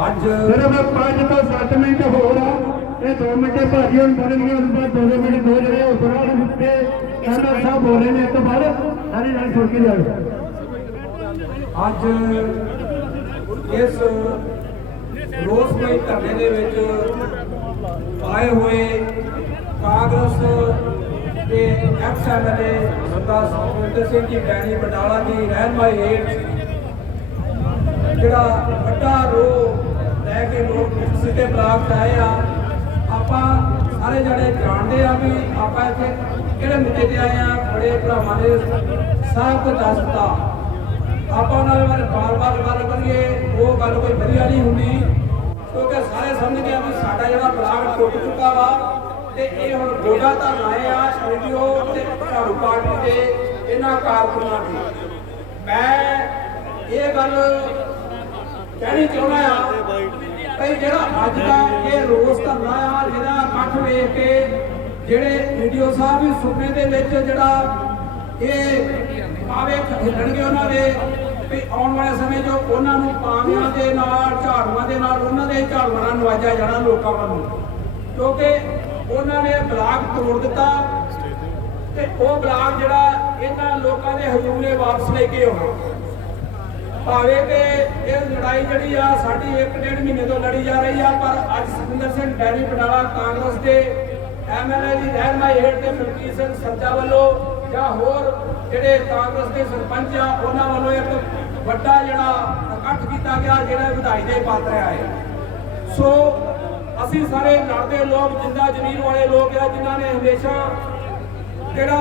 ਅੱਜ ਸਿਰਫ 5 ਤੋਂ 7 ਮਿੰਟ ਹੋਰ ਆ। ਇਹ 2 ਮਿੰਟ ਭਾਜੀ ਹੁਣ ਬੋਲਣਗੇ ਉਸ ਤੋਂ ਬਾਅਦ 2 ਮਿੰਟ ਦੋ ਜਿਹੜੇ ਹੋਰ ਬਣਾ ਦਿੱਤੇ ਕਹਿੰਦਾ ਸਾਹਿਬ ਬੋਲ ਰਹੇ ਨੇ ਤੋਂ ਬਾਅਦ ਸਾਰੀ ਜਾਨ ਸੁਣ ਕੇ ਜਾਓ ਅੱਜ ਇਸ ਰੋਸਮਈ ਧਰਨੇ ਦੇ ਵਿੱਚ ਆਏ ਹੋਏ ਕਾਂਗਰਸ ਦੇ ਐਕਸ ਐਮਐਲਏ ਸਰਦਾਰ ਸੁਖਵਿੰਦਰ ਸਿੰਘ ਜੀ ਡੈਣੀ ਬਟਾਲਾ ਦੀ ਰਹਿਨਮਾਈ ਹੇਠ ਜਿਹੜਾ ਵੱਡਾ ਰੋ ਲੈ ਕੇ ਲੋਕ ਸਿੱਧੇ ਬਲਾਕ ਆਏ ਆ। ਆਪਾਂ ਸਾਰੇ ਜਣੇ ਜਾਣਦੇ ਆ ਵੀ ਆਪਾਂ ਇੱਥੇ ਕਿਹੜੇ ਮੁੱਦੇ ਤੇ ਆਏ ਆ, ਬੜੇ ਭਰਾਵਾਂ ਨੇ ਸਭ ਕੁਝ ਦੱਸਤਾ ਆਪਾਂ ਉਹਨਾਂ ਦੇ ਬਾਰੇ ਬਾਰ-ਬਾਰ ਗੱਲ ਕਰੀਏ, ਉਹ ਗੱਲ ਕੋਈ ਵਧੀਆ ਨਹੀਂ ਹੁੰਦੀ, ਕਿਉਂਕਿ ਸਾਰੇ ਸਮਝਦੇ ਆ ਵੀ ਸਾਡਾ ਜਿਹੜਾ ਬਲਾਕ ਟੁੱਟ ਚੁੱਕਾ ਵਾ ਤੇ ਇਹ ਹੁਣ ਗੋਡਾ ਤਾਂ ਲਾਏ ਆ ਵੀਡੀਓ ਤੇ ਝਾੜੂ ਪਾਰਟੀ ਦੇ ਇਹਨਾਂ ਕਾਰਕੁਨਾਂ ਦੀ। ਮੈਂ ਇਹ ਗੱਲ ਕਹਿਣੀ ਚਾਹੁੰਦਾ ਆ ਭਈ ਜਿਹੜਾ ਅੱਜ ਦਾ ਇਹ ਰੋਸ ਧਰਨਾ ਆ ਜਿਹੜਾ ਇਕੱਠ ਵੇਖ ਕੇ ਜਿਹੜੇ ਵੀਡੀਓ ਸਾਹਿਬ ਵੀ ਸੁਪਨੇ ਦੇ ਵਿੱਚ ਜਿਹੜਾ ਇਹ ਆਵੇ ਹਿੱਲਣਗੇ ਉਹਨਾਂ ਦੇ, ਵੀ ਆਉਣ ਵਾਲੇ ਸਮੇਂ 'ਚ ਉਹਨਾਂ ਨੂੰ ਪਾਵਿਆਂ ਦੇ ਨਾਲ, ਝਾੜੂਆਂ ਦੇ ਨਾਲ, ਉਹਨਾਂ ਦੇ ਝਾੜੂਆਂ ਨਾਲ ਨਵਾਜਿਆ ਜਾਣਾ ਲੋਕਾਂ ਵੱਲੋਂ। ਕਿਉਂਕਿ ਉਹਨਾਂ ਨੇ ਬਲਾਕ ਤੋੜ ਦਿੱਤਾ ਤੇ ਉਹ ਬਲਾਕ ਜਿਹੜਾ ਇਹਨਾਂ ਲੋਕਾਂ ਦੇ ਹਜ਼ੂਰੇ ਵਾਪਸ ਲੈ ਕੇ ਆਉਣਾ। ਭਾਵੇਂ ਕਿ ਇਹ ਲੜਾਈ ਜਿਹੜੀ ਆ ਸਾਡੀ 1.5 ਮਹੀਨੇ ਤੋਂ ਲੜੀ ਜਾ ਰਹੀ ਆ, ਪਰ ਅੱਜ ਸੁਖਿੰਦਰ ਸਿੰਘ ਡੈਰੀ ਪਟਾਲਾ ਕਾਂਗਰਸ ਦੇ ਐਮਐਲਏ ਦੀ ਰਹਿਨਮਾਈ ਹੇਠ ਤੇ ਮਲਕੀਤ ਸਿੰਘ ਸੱਜਾ ਵੱਲੋਂ ਜਾਂ ਹੋਰ ਜਿਹੜੇ ਕਾਂਗਰਸ ਦੇ ਸਰਪੰਚ ਆ, ਉਹਨਾਂ ਵੱਲੋਂ ਇੱਕ ਵੱਡਾ ਜਿਹੜਾ ਇਕੱਠ ਕੀਤਾ ਗਿਆ, ਜਿਹੜਾ ਵਧਾਈ ਦੇ ਪਾਤਰ ਆਏ ਸੋ ਅਸੀਂ ਸਾਰੇ ਲੜਦੇ ਲੋਕ, ਜਿੰਦਾ ਜ਼ਮੀਰ ਵਾਲੇ ਲੋਕ ਆ, ਜਿਨ੍ਹਾਂ ਨੇ ਹਮੇਸ਼ਾ ਜਿਹੜਾ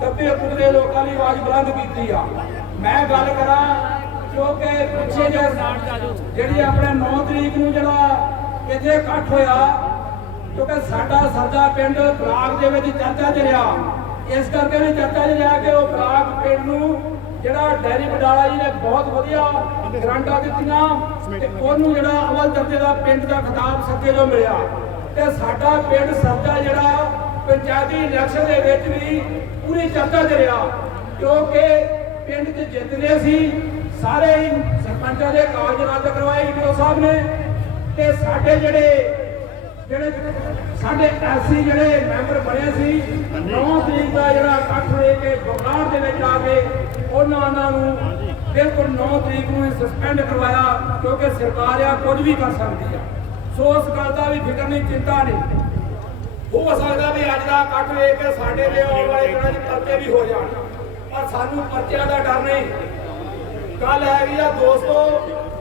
ਦੱਬੇ ਕੁੱਟਦੇ ਲੋਕਾਂ ਦੀ ਆਵਾਜ਼ ਬੁਲੰਦ ਕੀਤੀ ਆ। ਮੈਂ ਗੱਲ ਕਰਾਂ ਕਿਉਂਕਿ ਪਿੱਛੇ ਜੇ ਜਿਹੜੀ ਆਪਣੇ 9 ਤਰੀਕ ਨੂੰ ਜਿਹੜਾ ਇੱਥੇ ਇਕੱਠ ਹੋਇਆ, ਕਿਉਂਕਿ ਸਾਡਾ ਸਰਜਾ ਪਿੰਡ ਬਲਾਕ ਦੇ ਵਿੱਚ ਚਰਚਾ ਚ ਰਿਹਾ। ਇਸ ਕਰਕੇ ਵੀ ਚਰਚਾ ਚ ਰਿਹਾ ਕਿ ਉਹ ਬਲਾਕ ਪਿੰਡ ਨੂੰ ਜਿਹੜਾ ਡੈਰੀ ਬਡਾਲਾ ਜੀ ਨੇ ਬਹੁਤ ਵਧੀਆ ਗਰਾਂਟਾਂ ਦਿੱਤੀਆਂ ਤੇ ਉਹਨੂੰ ਜਿਹੜਾ ਅਵਲ ਦਰਜੇ ਦਾ ਪਿੰਡ ਦਾ ਖਿਤਾਬ ਸੱਜੇ ਤੋਂ ਮਿਲਿਆ। ਤੇ ਸਾਡਾ ਪਿੰਡ ਸਰਜਾ ਜਿਹੜਾ ਪੰਚਾਇਤੀ ਇਲੈਕਸ਼ਨ ਦੇ ਵਿੱਚ ਵੀ ਪੂਰੀ ਚਰਚਾ ਚ ਰਿਹਾ, ਕਿਉਂਕਿ ਪਿੰਡ 'ਚ ਜਿੱਤਦੇ ਸੀ ਸਾਰੇ ਹੀ ਸਰਪੰਚਾਂ ਦੇ ਕਾਰਜ ਰੱਦ ਕਰਵਾਏ ਈਟੋ ਸਾਹਿਬ ਨੇ ਤੇ ਸਾਡੇ ਜਿਹੜੇ ਜਿਹੜੇ ਸਾਡੇ ਐਸੀ ਜਿਹੜੇ ਮੈਂਬਰ ਬਣੇ ਸੀ 9 ਤਰੀਕ ਦਾ ਜਿਹੜਾ ਇਕੱਠ ਹੋਏ ਕੇ ਗੋਗਾੜ ਦੇ ਵਿੱਚ ਆ ਕੇ ਉਹਨਾਂ ਨੂੰ ਬਿਲਕੁਲ 9 ਤਰੀਕ ਨੂੰ ਸਸਪੈਂਡ ਕਰਵਾਇਆ, ਕਿਉਂਕਿ ਸਰਕਾਰ ਆ, ਕੁਝ ਵੀ ਕਰ ਸਕਦੀ ਆ। ਸੋ ਉਸ ਗੱਲ ਦਾ ਵੀ ਫਿਕਰ ਨਹੀਂ, ਚਿੰਤਾ ਨਹੀਂ। ਹੋ ਸਕਦਾ ਵੀ ਅੱਜ ਦਾ ਇਕੱਠ ਵੇਖ ਕੇ ਸਾਡੇ ਦੇ ਆਉਣ ਵਾਲੇ ਦਿਨਾਂ 'ਚ ਪਰਚੇ ਵੀ ਹੋ ਜਾਣ, ਪਰ ਸਾਨੂੰ ਪਰਚਿਆਂ ਦਾ ਡਰ ਨਹੀਂ। ਗੱਲ ਹੈਗੀ ਆ ਦੋਸਤੋ,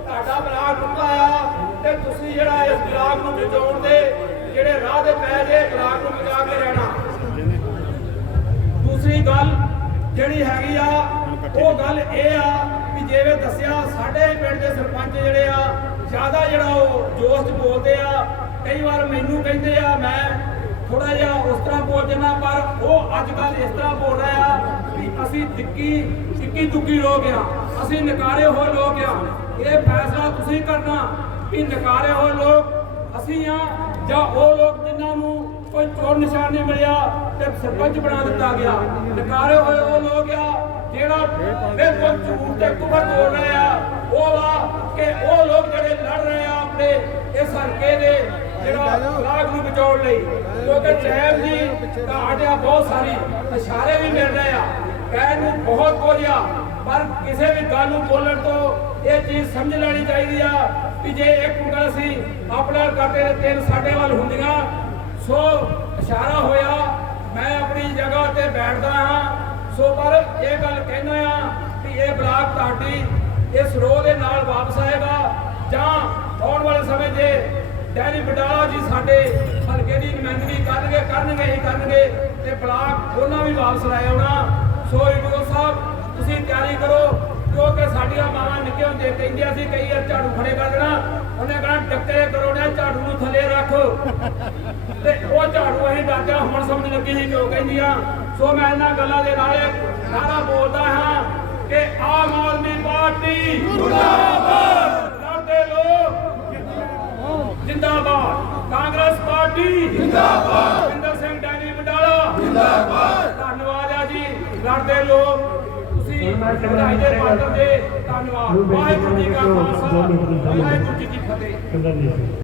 ਤੁਹਾਡਾ ਬਲਾਕ ਟੁੱਟਾ ਆ ਤੇ ਤੁਸੀਂ ਜਿਹੜਾ ਇਸ ਬਲਾਕ ਨੂੰ ਬਚਾਉਣ ਦੇ ਜਿਹੜੇ ਰਾਹ ਦੇ ਪੈ ਜੇ ਬਲਾਕ ਨੂੰ ਬਚਾ ਕੇ ਰਹਿਣਾ। ਦੂਸਰੀ ਗੱਲ ਜਿਹੜੀ ਹੈਗੀ ਆ, ਉਹ ਗੱਲ ਇਹ ਆ ਕਿ ਜਿਵੇਂ ਦੱਸਿਆ, ਸਾਡੇ ਪਿੰਡ ਦੇ ਸਰਪੰਚ ਜਿਹੜੇ ਆ, ਜ਼ਿਆਦਾ ਜਿਹੜਾ ਉਹ ਜੋਸ਼ 'ਚ ਬੋਲਦੇ ਆ, ਕਈ ਵਾਰ ਮੈਨੂੰ ਕਹਿੰਦੇ ਆ, ਮੈਂ ਥੋੜਾ ਜਿਹਾ ਉਸ ਤਰ੍ਹਾਂ ਬੋਲ ਜਨਾ ਪਰ ਉਹ ਅੱਜ ਕੱਲ ਇਸ ਤਰ੍ਹਾਂ ਬੋਲ ਰਿਹਾ ਆ ਅਸੀਂ ਦਿੱਕੀ ਇੱਕੀ ਦੁੱਕੀ ਲੋਕ ਆ ਅਸੀਂ ਨਕਾਰੇ ਹੋਏ ਲੋਕ ਆ ਇਹ ਫੈਸਲਾ ਤੁਸੀਂ ਕਰਨਾ ਵੀ ਨਕਾਰੇ ਹੋਏ ਲੋਕ ਅਸੀਂ ਆ ਜਾਂ ਉਹ ਲੋਕ ਜਿਨ੍ਹਾਂ ਨੂੰ ਕੋਈ ਚੋਰ ਨਿਸ਼ਾਨ ਨਹੀਂ ਮਿਲਿਆ ਤੇ ਸਰਪੰਚ ਬਣਾ ਦਿੱਤਾ ਗਿਆ। ਨਕਾਰੇ ਹੋਏ ਉਹ ਲੋਕ ਆ ਜਿਹੜਾ ਬਿਲਕੁਲ ਝੂਠ ਤੇ ਕੁਬਰ ਬੋਲ ਰਹੇ ਆ। ਉਹ ਆ ਕਿ ਉਹ ਲੋਕ ਜਿਹੜੇ ਲੜ ਰਹੇ ਆ ਆਪਣੇ ਇਸ ਹਲਕੇ ਦੇ ਜਿਹੜਾ ਬਲਾਕ ਨੂੰ ਬਚਾਉਣ ਲਈ, ਕਿਉਂਕਿ ਚੈਨ ਦੀ ਘਾਟ ਆ ਬਹੁਤ ਸਾਰੀ ਇਸ਼ਾਰੇ ਵੀ ਮਿਲ ਰਹੇ ਆ, ਕਹਿਣ ਨੂੰ ਬਹੁਤ ਕੁਝ ਪਰ ਕਿਸੇ ਵੀ ਗੱਲ ਨੂੰ ਬੋਲਣ ਤੋਂ ਇਹ ਚੀਜ਼ ਸਮਝ ਲੈਣੀ ਚਾਹੀਦੀ ਆ ਕਿ ਜੇ ਇੱਕ ਉਂਗਲ ਸੀ ਆਪਣਾ ਕਰਦੇ ਤੇ ਤਿੰਨ ਸਾਡੇ ਵੱਲ ਹੁੰਦੀਆਂ, ਸੋ ਇਸ਼ਾਰਾ ਹੋਇਆ, ਮੈਂ ਆਪਣੀ ਜਗ੍ਹਾ ਤੇ ਬੈਠਦਾ ਹਾਂ, ਸੋ ਪਰ ਇਹ ਗੱਲ ਕਹਿਣਾ ਆ ਕਿ ਇਹ ਬਲਾਕ ਤੁਹਾਡੀ ਇਸ ਰੋਹ ਦੇ ਨਾਲ ਵਾਪਸ ਆਏਗਾ ਜਾਂ ਆਉਣ ਵਾਲੇ ਸਮੇਂ 'ਚ ਡੈਰੀ ਬਡਾਲਾ ਜੀ ਸਾਡੇ ਹਲਕੇ ਦੀ ਨੁਮਾਇੰਦਗੀ ਕਰਨਗੇ ਕਰਨਗੇ ਕਰਨਗੇ ਤੇ ਬਲਾਕ ਉਹਨਾਂ ਵੀ ਵਾਪਸ ਲੈ ਆਉਣਾ ਸੋ ਇਡੋ ਸਾਹਿਬ, ਤੁਸੀਂ ਤਿਆਰੀ ਕਰੋ। ਕਿਉਂਕਿ ਸਾਡੀਆਂ ਮਾਵਾਂ ਨਿੱਕੇ ਹੁੰਦੇ ਕਹਿੰਦੀਆਂ ਸੀ, ਕਈ ਵਾਰ ਝਾੜੂ ਖੜੇ ਕਰ ਦੇਣਾ। ਉਹਨੇ ਕਹਣਾ ਡੱਕੇ ਕਰੋ ਨਾ, ਝਾੜੂ ਨੂੰ ਥੱਲੇ ਰੱਖ। ਤੇ ਉਹ ਝਾੜੂ ਅਸੀਂ ਡਾਕਿਆ ਹੁਣ ਸਮਝ ਲੱਗੀ ਸੀ ਕਿਉਂ ਕਹਿੰਦੀਆਂ ਸੋ ਮੈਂ ਇਹਨਾਂ ਗੱਲਾਂ ਦੇ ਨਾਲ ਇੱਕ ਬੋਲਦਾ ਹਾਂ ਕਿ ਆਮ ਆਦਮੀ ਪਾਰਟੀ ਮੁਰਦਾਬਾਦ। ਲੜਦੇ ਲੋਕ ਜਿੰਦਾਬਾਦ। ਕਾਂਗਰਸ ਪਾਰਟੀ ਜਿੰਦਾਬਾਦ ਜਿੰਦਰ ਸਿੰਘ ਡੈਨੀ ਬਡਾਲਾ ਜਿੰਦਾਬਾਦ ਧੰਨਵਾਦ ਆ ਜੀ। ਲੜਦੇ ਲੋਕ ਤੁਸੀਂ ਵਧਾਈ ਦੇ ਪਾਤਰ ਦੇ। ਧੰਨਵਾਦ। ਵਾਹਿਗੁਰੂ ਜੀ ਕਾ ਖਾਲਸਾ। ਵਾਹਿਗੁਰੂ ਜੀ ਕੀ ਫਤਿਹ।